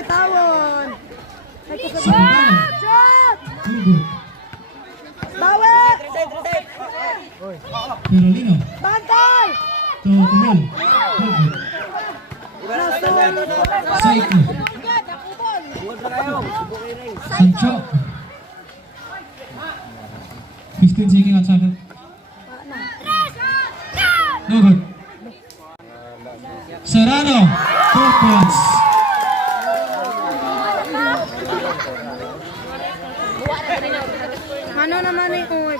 Ay, tawon. Bawi! Carolino. Bantay! To Kumol. Saiko. Sancho. 15 seconds on second. No good. Serrano. 4 points. Ano naman eh? Uy,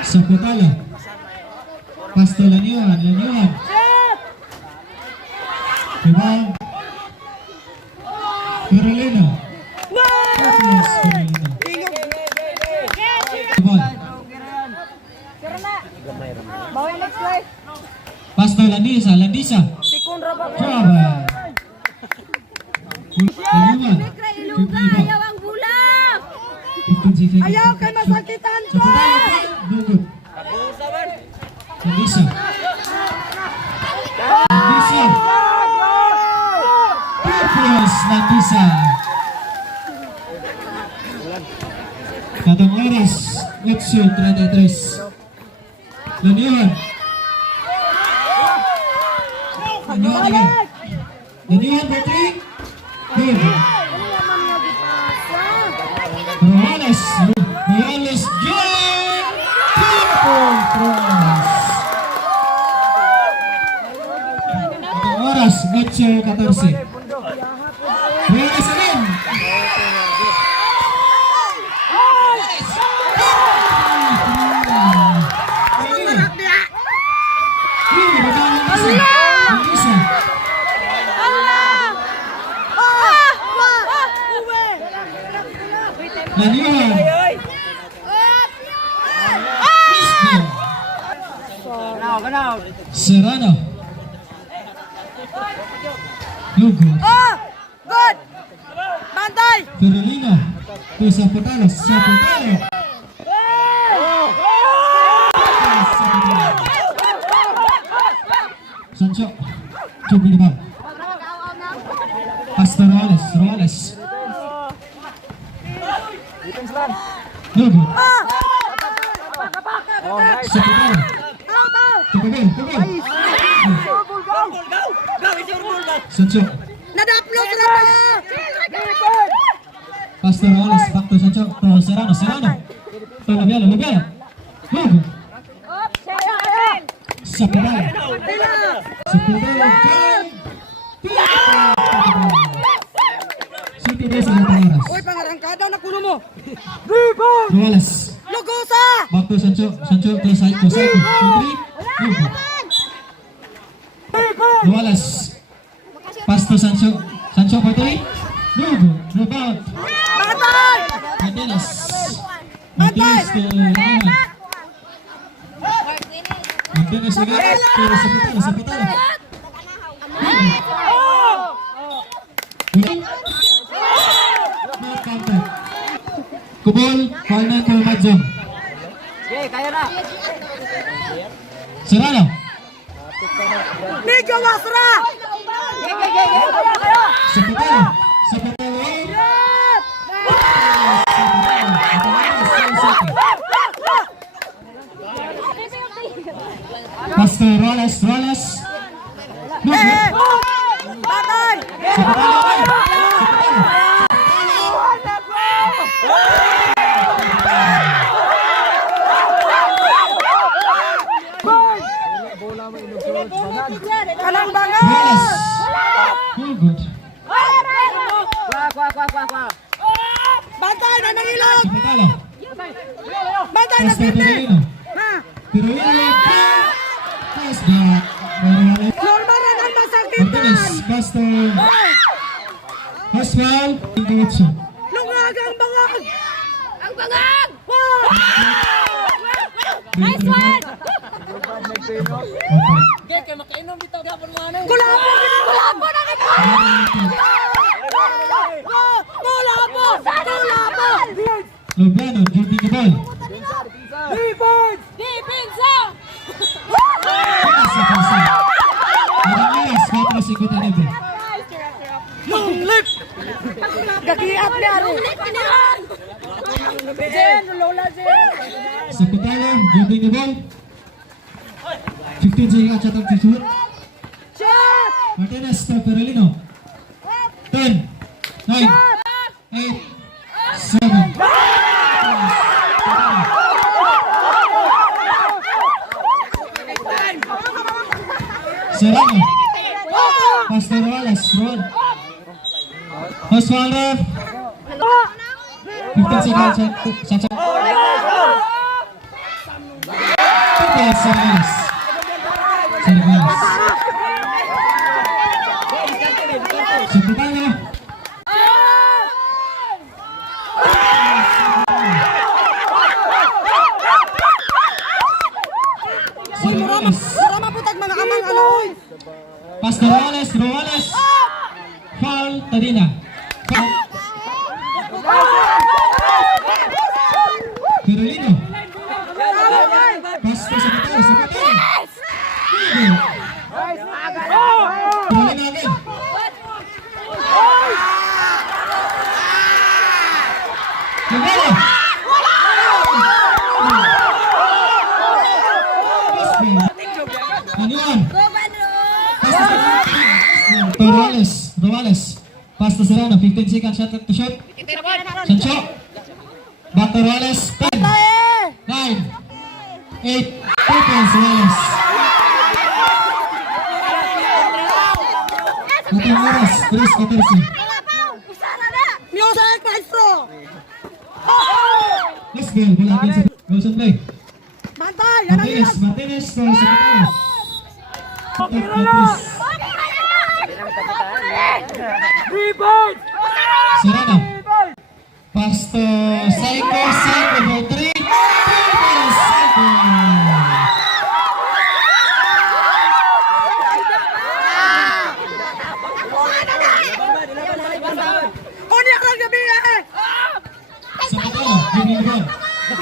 Sapotala. Pasto Laniuan. Laniuan. Rebound. Carolino. Carolino. Rebound. Bawi next play. Pasto Landisa. Landisa. Tikon ra ba? Brava. Laniuan. Ayaw ang bulang! 15 seconds. Ayaw kay masakitan ko! No good. Landisa. Landisa. Purpose Landisa. Katong oras 8:33. Laniuan. Laniuan again. Laniuan for 3. Good. Morales. Morales. Game. Triple cross. Katong oras 8:14. Morales again. Laniuan. Serrano. Lugo. Oh! Good! Bantay! Carolino. To Sapotalo. Sapotalo. Sancho. To Bilbao. Pastor Robles. Robles. Lugo. Sapotalo. Tupagay. Tupagay. Sancho. Nadaplos na ba? Pastor Robles. Back to Sancho. To Serrano. Serrano. To Labialo. Labialo. Lugo. Sapotalo. Sapotalo. City Days ang pangaras. Uy, pangarangkada na kuno mo! Robles. Lugosa! Back to Sancho. Sancho to Saiko. Saiko. To 3. Lugo. Robles. Pass to Sancho. Sancho for 3. Lugo. Rebound. Bantay! Martinez. Martinez to Anahaw. Martinez again to Sapotalo. Sapotalo. Not counted. Kubol. Foul 9 to MIZ zone. Serrano. Medyo wasra! Sapotalo. Sapotalo. Pastor Robles. Robles. Lugo. Bantay! Sapotalo. Sapotalo. Kanang bangas! Robles. Oh, good. Bantay na nangilog! Sapotalo. Bantay na Pastor sirte! Tirolino. Ha? Tirolino. Pass back. Robles. Normal na nang masakitan! Martinez. Pastor. Pass foul. Ingitso. Lungag ang bangag! Ang bangag! Nice one. Kulapon! Kulapon na kita! Kulapon! Kulapon! Lubiano. Duty the ball. Defense! Depensa! Pasa. Pasa. Marang oras. 4:59. Yung lip! Jen, Lola Jen. Sa Pitalo, dribbling the ball. 15 seconds shot to shoot. Shot! Martinez to Perolino. 10, 9, 8, 7. Serrano. Pass to Roales. Rowan. Osvaldo. 15 seconds shot. Serrano. Sepitalo. Murama po tag mga kamang ano. Pass to Roales. Roales. Foul. Tadina. Foul. Perolino. Pass to Sepitalo. Sepitalo. Perolino again. Perolino. Ano yan? To Roales. Pass to Serrano. 15 seconds shot to shoot. Sancho. Back to Roales. 10, 9, 8, 2 points Roales. Natang oras. 3:14. Music, maestro. Let's go. Bola again sa goals on play. Bantay, yan ang yan. Martinez to Secretary. Rebound! Serrano. Pass to Seiko for 3. Seiko. Kunya ka gabi eh! Secretary. Giving the ball. Sa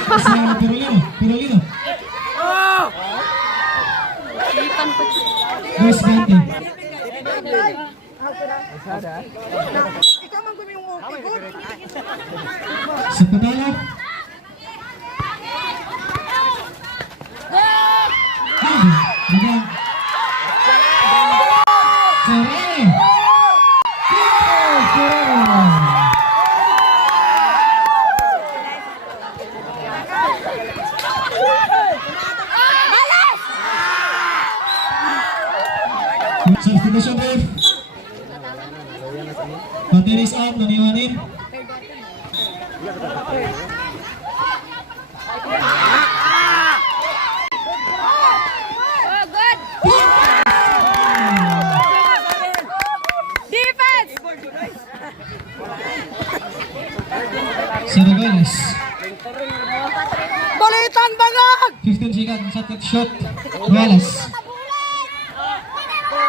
Perolino. Verse 20. Ikaw man gumi yung ikot. Sepitalo. Substitution ref. Martinez out, naniwanin. Oh, good. Defense. Saragales. Balitan bangag! 15 seconds shot. Roales.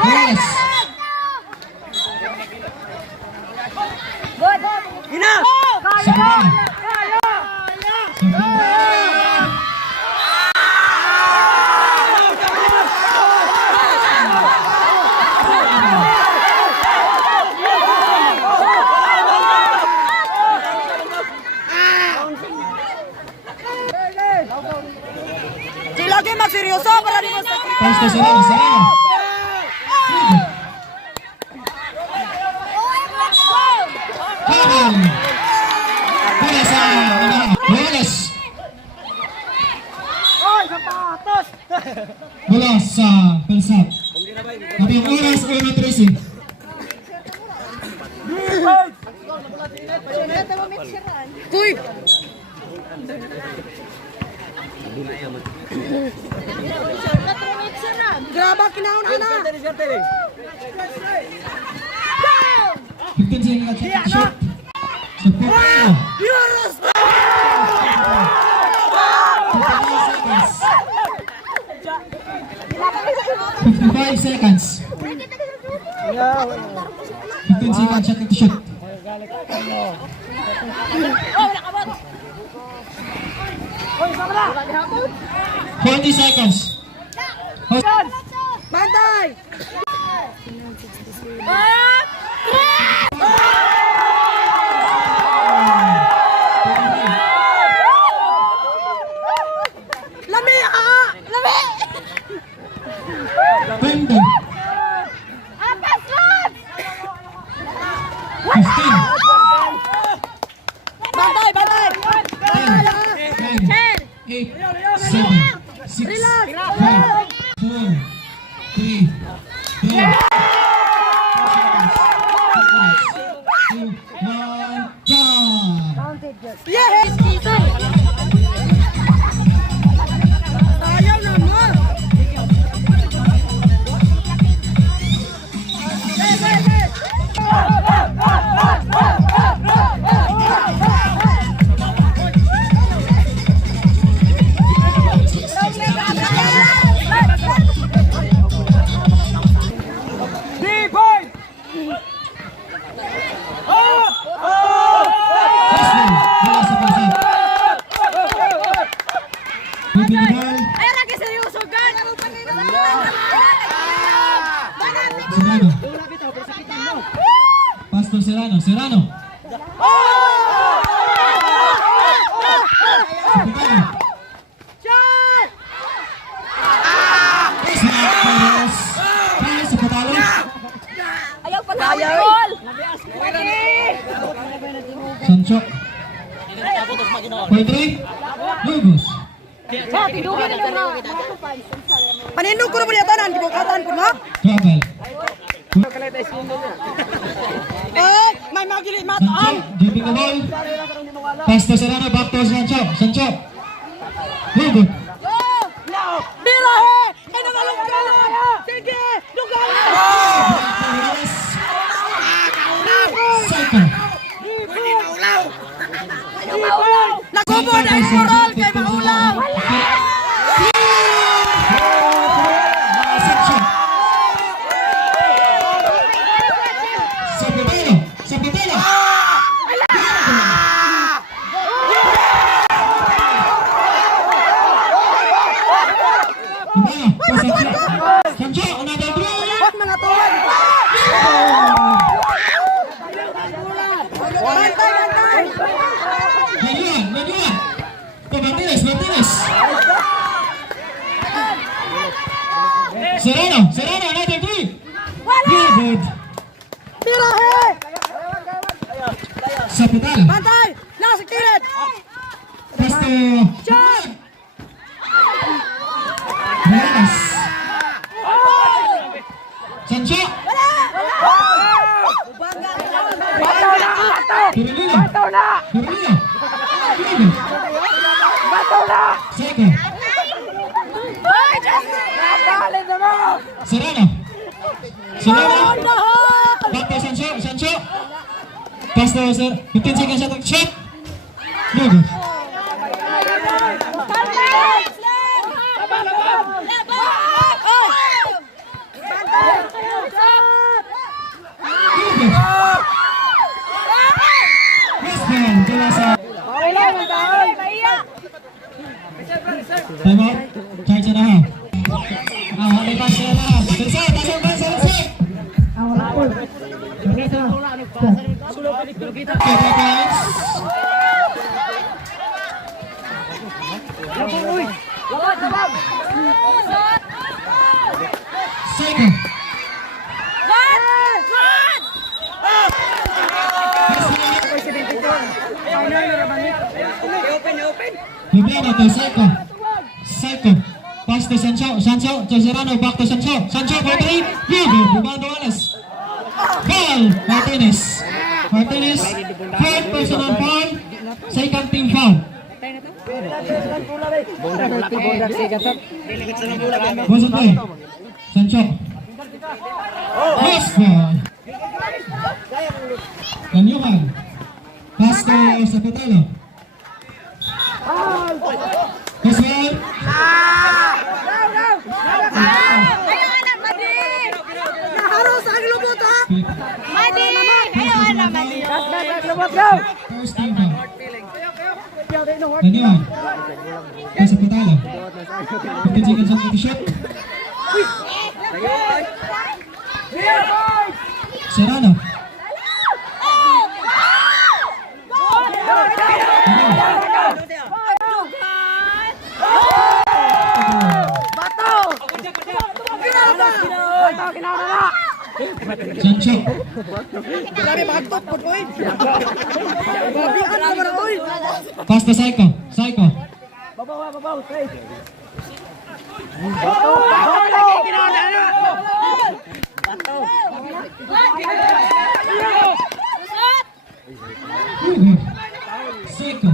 Roales. Good. Ina! Sepitalo. Lagi magseryoso para di mo sa Pass to Serrano. Habang. Bola sa Anahaw. Roales. Oy, sapatos! Bola sa Phil.South. Ating oras 1:13. Kuy! Graba kinaon ka na! 15 seconds shot. Sa Puno. Euros! 55 seconds. 15 seconds shot to shoot. 40 seconds. Bantay! Yes! Ayaw naman! Ay, lagi seryoso, gan! Pastor Serrano. Serrano. Ayaw pag-awol! Sancho. Pwede. Lugos. Panindog ko na po niya tanan, di mo kataan ko, no? Travel. May magili Sancho. mataan! Dribbling the ball. Pastor Serrano. Back to Sancho. Sancho. Lugos. Birahe! Ay, nagalong ka! Sige! Lugar! Cycle. Nagubo na yung moral kay Maulaw! Sancho. Sapatero. Sapatero. Sancho, another three. Ba't mga tuwan? Bantay, bantay! Manuan. Martinez. Serrano, another three. Good. Birahe! Sapital. Bantay! Nasa kilid! Pasto. Chan! Reyes. Sancho. Pirulino. Seco. Serrano. Back to Sancho. Pass to Sir. 15 seconds shot. Good. Time out. Charge Anahaw. May pass na Anahaw. Tersa. Second. Lublano to Seco. Pass to Sancho to Serrano. Back to Sancho for three. Rebound Wallace. Foul. Martinez. Fourth personal foul. Second team foul. Wasn't play. Sancho. Pass foul. Danyuhan. Pass to Sapatalo. This one. First team foul. Danyuhan. Pass Sapatalo. 15 seconds on the shot. Serrano. Sancho. Pass to Seco. Seco.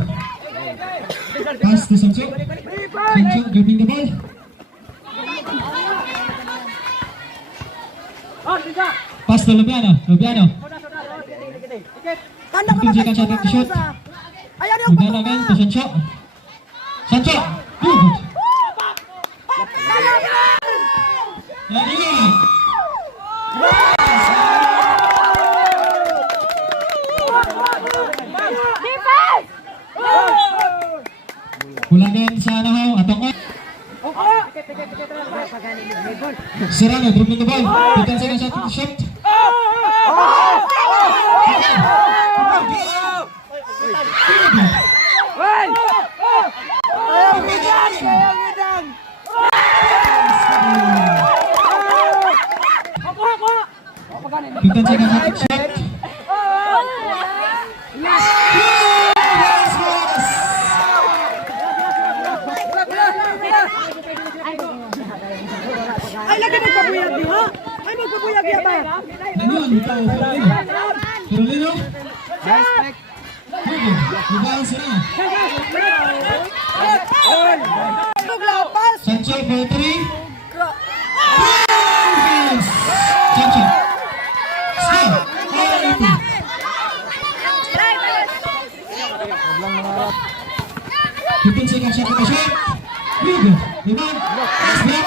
Pass to Sancho. Sancho dribbling the ball. Pass to Lubiano. Lubiano. Tanda ka 15 seconds shot to shoot. Ayan yung Lubiano again to Sancho. Sancho. Good. Naligo. Defense! Kulangan sa Anahaw. Atong on. Serrano dribbling the ball. 15 seconds shot to shoot. Fifteen seconds shot to shoot. Ay, lagi magpapuyag di ha? Ay, magpapuyag di ba? Naniwan, ikaw, Ferolino. Ferolino. Lubahan sila. Maglapas! Sancho for 3. Sancho. Stop. All 80. 15 seconds shot to shoot. Good. Rebound. Last block.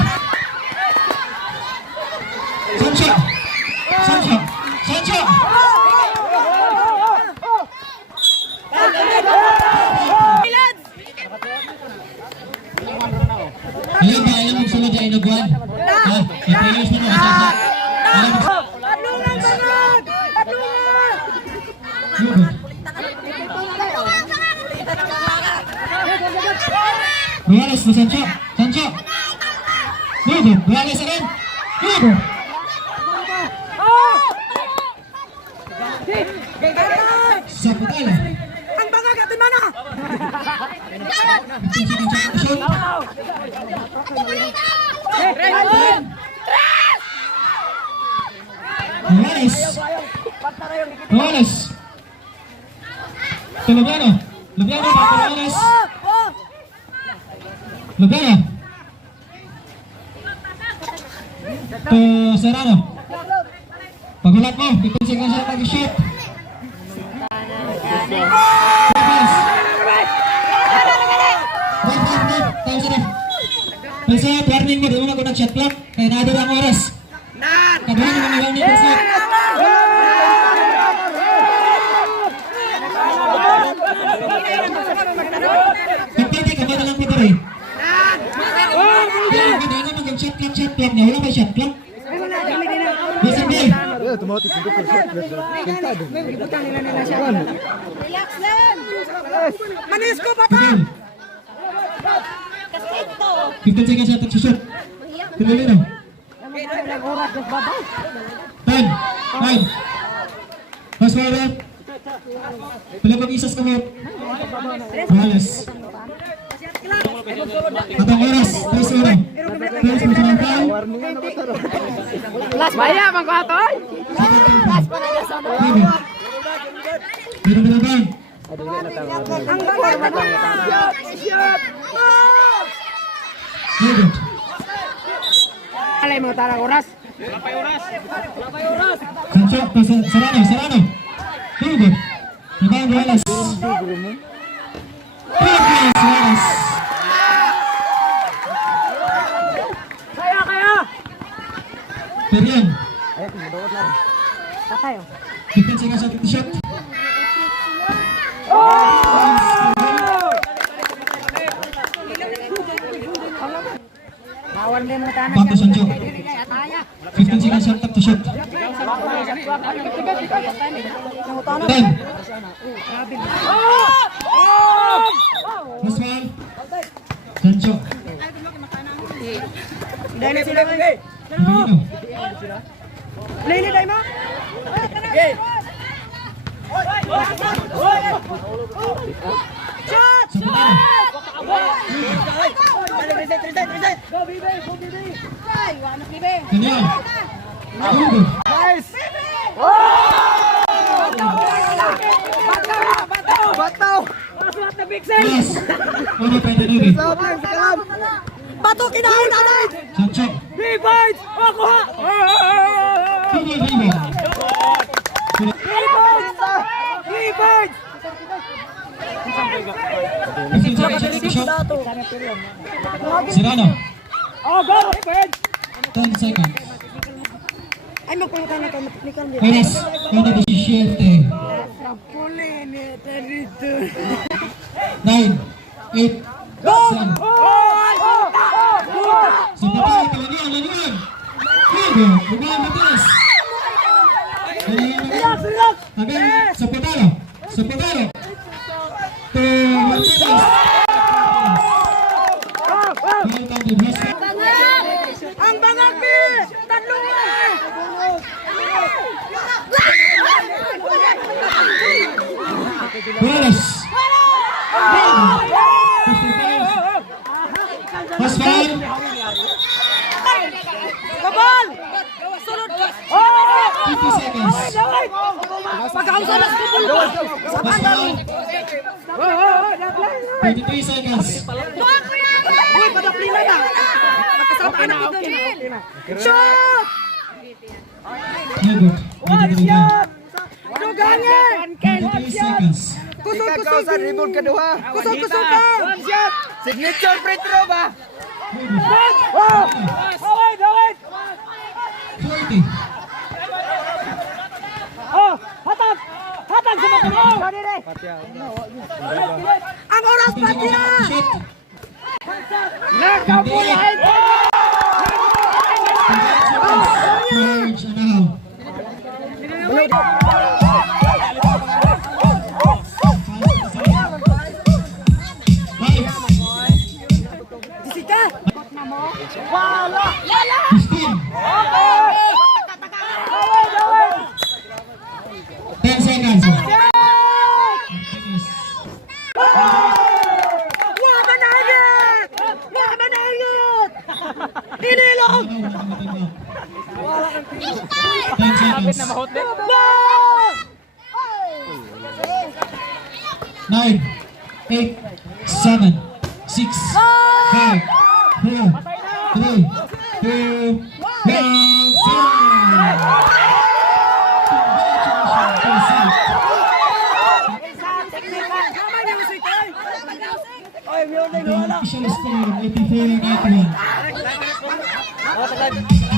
Sancho. Sancho. Sancho. Alam ba, alam mo sunod ay inagwan? Ha? Ipayos mo na asasa. Alam mo. Padungan banag! Padungan! Good. Ruales to Sancho. Sancho. Good. Ruales again. Good. Sa putala. Ang bangag at mana! 15 seconds shot to shoot. Ruales. Ruales. To Lubiano. Lubiano back to Ruales. Lubiano. To Serrano. Pagulat mo. 15 seconds shot to shoot. Pass. Ref. Time sa ref. Pilsat, warning mo. Di mo na ko nag-shot clock. Kaya naado ang oras. Kaduhan mo mga ni Pilsat. Kapatid, kami na lang po rin. Hindi nga mag-shot clock niya. Wala pa shot clock. Bisa B. Relax lang! Manis ko, papa! 15 seconds shot to shoot. Pililino. 10, 9. Pass forward. Pila pag-isas ka mo. Ruales. Atang oras. 3 oras. 3 personal foul. Last maya, magkatoy! Dito bang. Ang bangag! Good. Alay mo tarang oras. Sancho to Serrano. Serrano. Good. Rebound Ruales. Ruales. Perian. 15 seconds shot to shot. Bawal din mo tanang. Back to Sancho. 15 seconds shot to shoot. 10. Last one. Sancho. Dahil sila mga Pililino. Lili tayo mo? Shot! Saputalo. Ganyan. Hugo. Bataw! Yes. Ano pwede nuri? Bato kinain anay. Sancho. Rebound! Ako ha! Hugo rebound. Rebound! 15 seconds shot to shot. Serrano. Oh, go! Rebound! 10 seconds. Ay, magpunta na tayo. Technical niya. Oras. 1:17. Trampolin ito dito. 9, 8, 7. Saputalo. Lanian. Hugo. Rebound Matias. Again, Saputalo. To Matias. Ang bangag ni! Tatlungan! Morales. First foul. Kabal! Sunod! 50 seconds. Pagkausa na sa kupul! First foul. 23 seconds. Uy, padaplina na! Magkasama anak ko doon. Shoot! No good. Dugangan! 23 seconds. Kusog ka! Rebound kedua. Kusog ka! Signature free throw ba? No good. Dawid! 40. Oh, hatag sa mga. Ang oras 15 pa seconds niya! shot to shoot. Nagkapulay. 28 seconds. Anahaw. Jessica! 10 seconds. Manayot! Inilog! 10 seconds. 9, 8, 7, 6, 5, 4, 3, 2, 1, 0. Official score 84-91.